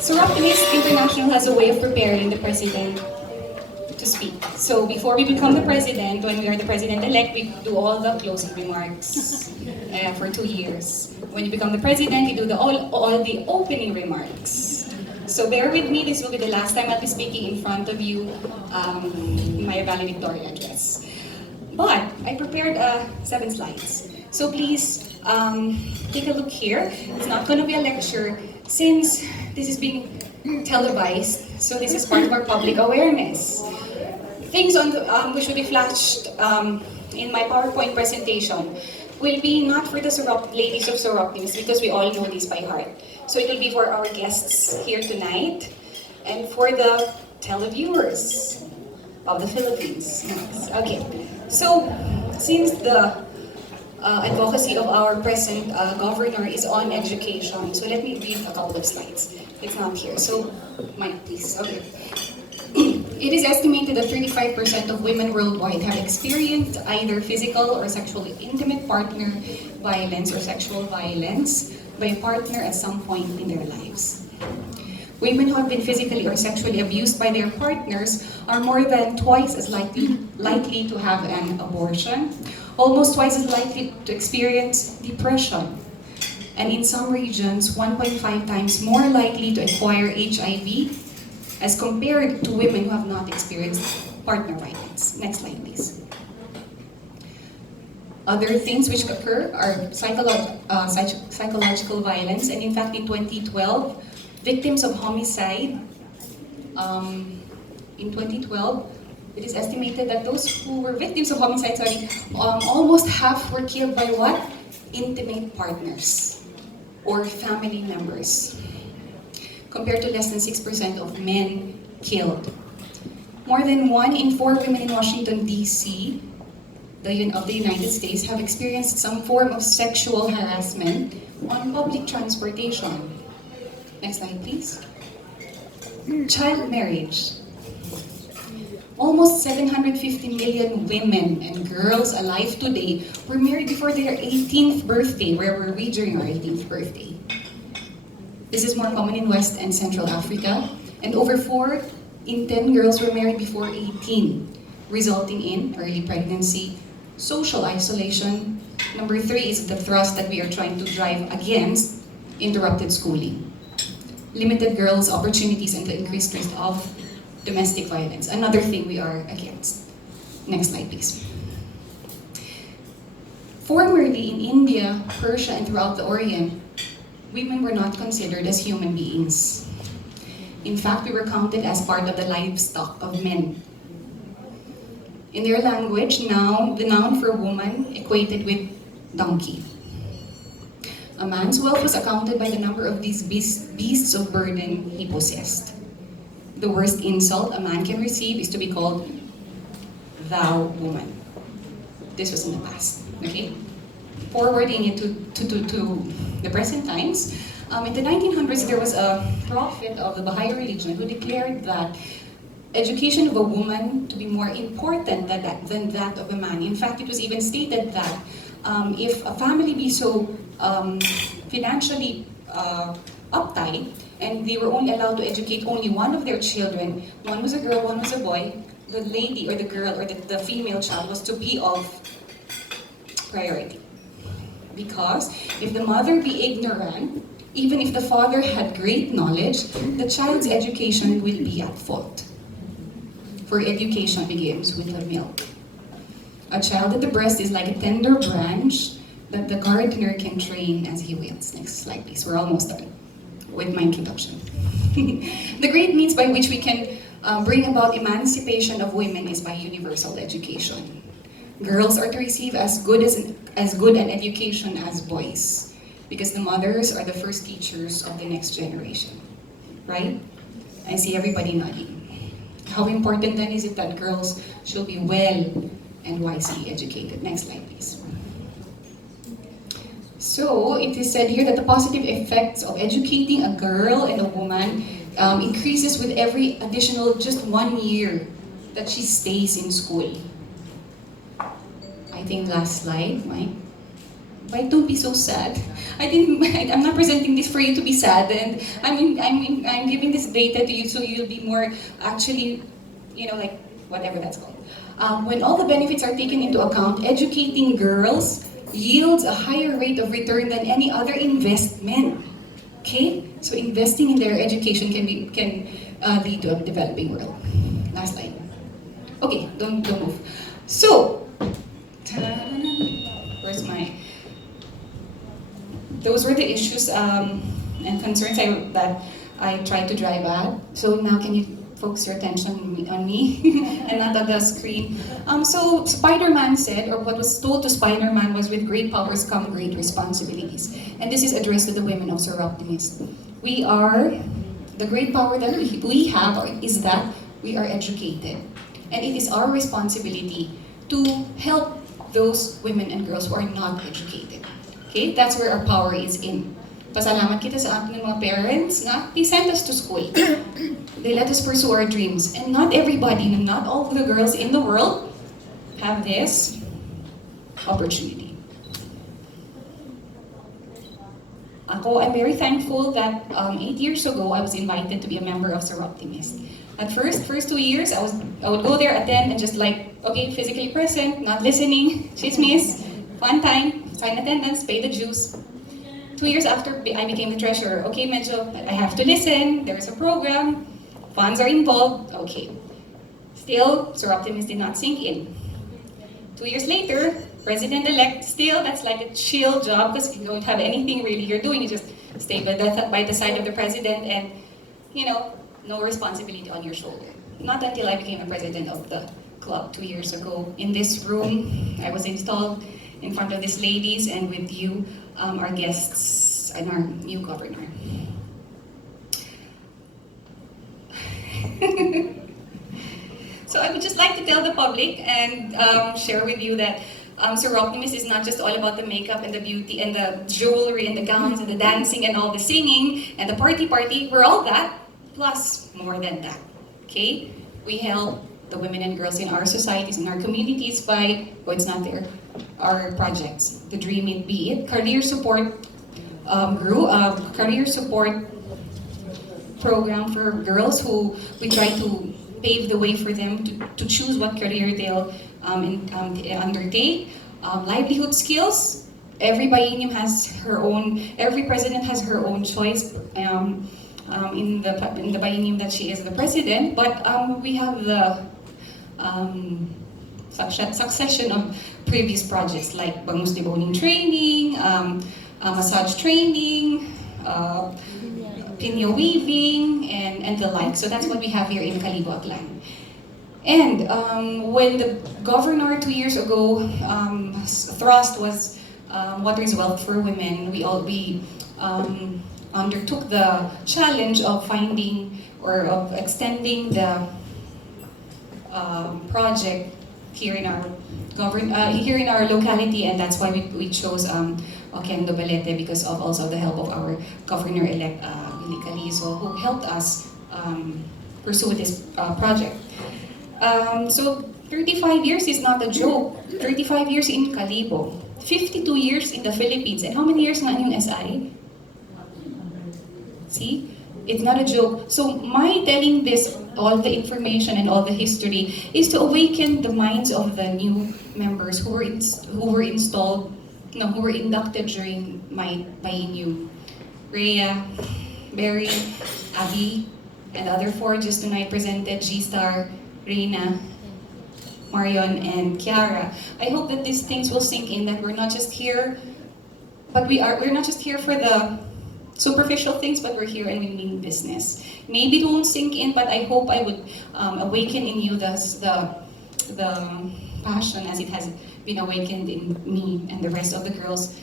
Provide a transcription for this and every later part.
Soroptimist International has a way of preparing the president to speak. So before we become the president, when we are the president-elect, we do all the closing remarks for 2 years. When you become the president, you do all the opening remarks. So bear with me, this will be the last time I'll be speaking in front of you in my valedictory address. But I prepared 7 slides. So please take a look here. It's not going to be a lecture since this is being televised. So this is part of our public awareness. Things on the, which will be flashed in my PowerPoint presentation will be not for the ladies of Soroptimist because we all know this by heart. So it will be for our guests here tonight and for the televiewers of the Philippines. Okay, so since the advocacy of our present governor is on education, so let me read a couple of slides. It's not here, so Mike, please. Okay. It is estimated that 35% of women worldwide have experienced either physical or sexually intimate partner violence or sexual violence by a partner at some point in their lives. Women who have been physically or sexually abused by their partners are more than twice as likely to have an abortion, almost twice as likely to experience depression, and in some regions, 1.5 times more likely to acquire HIV as compared to women who have not experienced partner violence. Next slide, please. Other things which occur are psychological violence, and in fact in 2012, victims of homicide, in 2012, it is estimated that those who were victims of homicide, almost half were killed by what? Intimate partners or family members, compared to less than 6% of men killed. More than 1 in 4 women in Washington, D.C., of the United States, have experienced some form of sexual harassment on public transportation. Next slide, please. Child marriage. Almost 750 million women and girls alive today were married before their 18th birthday. Where were we during our 18th birthday? This is more common in West and Central Africa, and over 4 in 10 girls were married before 18, resulting in early pregnancy, social isolation. Number 3 is the thrust that we are trying to drive against: interrupted schooling, limited girls' opportunities, and the increased risk of domestic violence. Another thing we are against. Next slide, please. Formerly in India, Persia, and throughout the Orient, women were not considered as human beings. In fact, we were counted as part of the livestock of men. In their language, the noun for woman equated with donkey. A man's wealth was accounted by the number of these beasts of burden he possessed. The worst insult a man can receive is to be called thou woman. This was in the past, okay? Forwarding it to the present times, in the 1900s there was a prophet of the Baha'i religion who declared that education of a woman to be more important than that of a man. In fact, it was even stated that if a family be so financially uptight and they were only allowed to educate only one of their children, one was a girl, one was a boy, the lady or the girl or the female child was to be of priority. Because if the mother be ignorant, even if the father had great knowledge, the child's education will be at fault. For education begins with the milk. A child at the breast is like a tender branch that the gardener can train as he wills. Next slide, please. We're almost done with my introduction. The great means by which we can bring about emancipation of women is by universal education. Girls are to receive as good an education as boys, because the mothers are the first teachers of the next generation, right? I see everybody nodding. How important then is it that girls should be well and wisely educated? Next slide, please. So it is said here that the positive effects of educating a girl and a woman increases with every additional just 1 year that she stays in school. I think last slide, Mike. Why don't be so sad? I'm not presenting this for you to be sad, and I'm giving this data to you so you'll be more actually, like whatever that's called. When all the benefits are taken into account, educating girls yields a higher rate of return than any other investment. Okay, so investing in their education can lead to a developing world. Last line. Okay, don't move. So, where's my? Those were the issues and concerns that I tried to drive at. So now can you focus your attention on me and not on the screen? So Spider-Man said, or what was told to Spider-Man was, with great powers come great responsibilities. And this is addressed to the women of Soroptimist. The great power that we have is that we are educated. And it is our responsibility to help those women and girls who are not educated. Okay, that's where our power is in. Pasalamat kita sa ating mga parents na they sent us to school. They let us pursue our dreams. And not everybody, not all of the girls in the world have this opportunity. I'm very thankful that 8 years ago, I was invited to be a member of Soroptimist. At first 2 years, I would go there, attend, and just okay, physically present, not listening, chismis, fun time, sign attendance, pay the dues. 2 years after I became the treasurer, okay, medyo, I have to listen, there's a program, funds are involved, okay. Still, Soroptimist did not sink in. 2 years later, president-elect, still, that's like a chill job because you don't have anything really you're doing, you just stay by the side of the president and, no responsibility on your shoulder. Not until I became a president of the club 2 years ago. In this room, I was installed in front of these ladies and with you, our guests and our new governor. So I would just like to tell the public and share with you that Soroptimist is not just all about the makeup and the beauty and the jewelry and the gowns and the dancing and all the singing and the party. We're all that, plus more than that, okay? We help the women and girls in our societies, in our communities by, it's not there, our projects. The Dream It Be It. Career support grew a career support program for girls who we try to pave the way for them to choose what career they'll undertake. Livelihood skills. Every biennium has her own, every president has her own choice in the biennium that she is the president, but we have the succession of previous projects like bangus deboning training, massage training, pinya weaving, and the like. So that's what we have here in Kalibo, Aklan. And when the governor 2 years ago thrust was water is wealth for women, we undertook the challenge of finding or of extending the project here in our locality, and that's why we chose Oquendo Balete, because of also the help of our governor-elect Billy Calizo, who helped us pursue this project. So 35 years is not a joke. 35 years in Kalibo, 52 years in the Philippines, and how many years na yung SI? See? It's not a joke. So my telling this, all the information and all the history, is to awaken the minds of the new members who were inducted during my biennium. Rhea, Barry, Abby, and the other four just tonight presented, G-Star, Reina, Marion, and Kiara. I hope that these things will sink in, that we're not just here, but we're not just here for the superficial things, but we're here and we mean business. Maybe it won't sink in, but I hope I would awaken in you the passion as it has been awakened in me and the rest of the girls.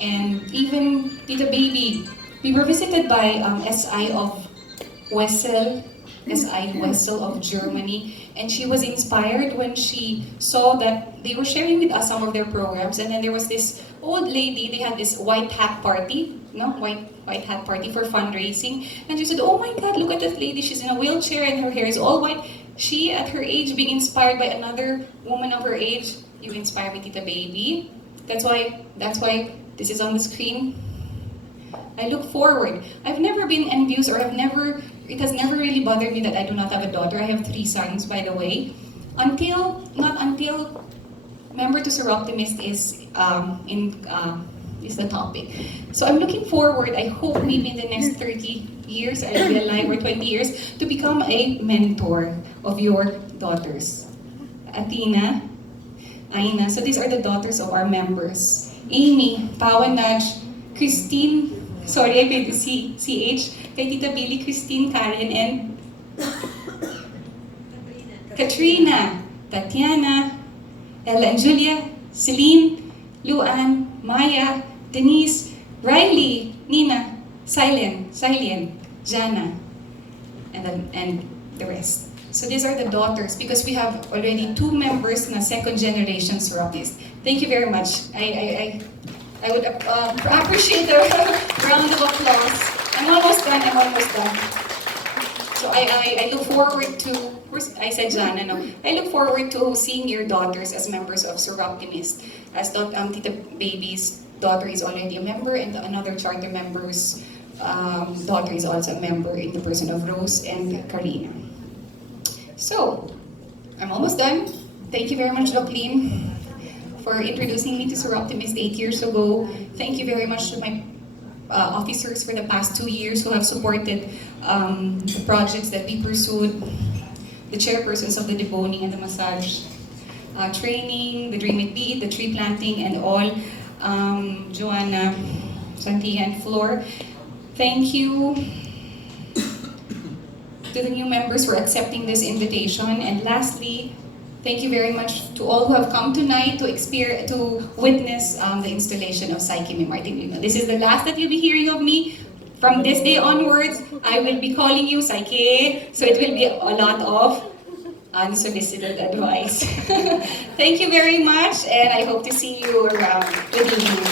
And even Tita Baby, we were visited by SI of Wessel, SI Wessel of Germany, and she was inspired when she saw that they were sharing with us some of their programs, and then there was this old lady, they had this white hat party, white hat party for fundraising, and she said, oh my God, look at that lady, she's in a wheelchair and her hair is all white. She, at her age, being inspired by another woman of her age, you inspire me, Tita Baby. That's why This is on the screen. I look forward. I've never been envious, or it has never really bothered me that I do not have a daughter. I have 3 sons, by the way. Not until member to Soroptimist is the topic. So I'm looking forward, I hope maybe in the next 30 years, I'll be alive, or 20 years, to become a mentor of your daughters. Athena, Aina, so these are the daughters of our members. Amy, Pawanaj, Christine, sorry, I paid the CH, kay Tita Billy, Christine, Karen, and Katrina, Tatiana, Ella and Julia, Celine, Luan, Maya, Denise, Riley, Nina, Silent, Jana, and the rest. So these are the daughters, because we have already 2 members na second generation Soroptimist. Thank you very much. I would appreciate a round of applause. I'm almost done. So I look forward to, I said Jana, no. I look forward to seeing your daughters as members of Soroptimist. As Tita Baby's daughter is already a member, and another charter member's daughter is also a member in the person of Rose and Karina. So, I'm almost done. Thank you very much, Jacqueline, for introducing me to Soroptimist 8 years ago. Thank you very much to my officers for the past 2 years who have supported the projects that we pursued, the chairpersons of the deboning and the massage training, the Dream It Be, the tree planting, and all, Joanna, Santia, and Flor. Thank you to the new members for accepting this invitation. And lastly, thank you very much to all who have come tonight to witness the installation of Psyche Me Martin Luna. This is the last that you'll be hearing of me. From this day onwards, I will be calling you Psyche, so it will be a lot of unsolicited advice. Thank you very much, and I hope to see you around. Good evening.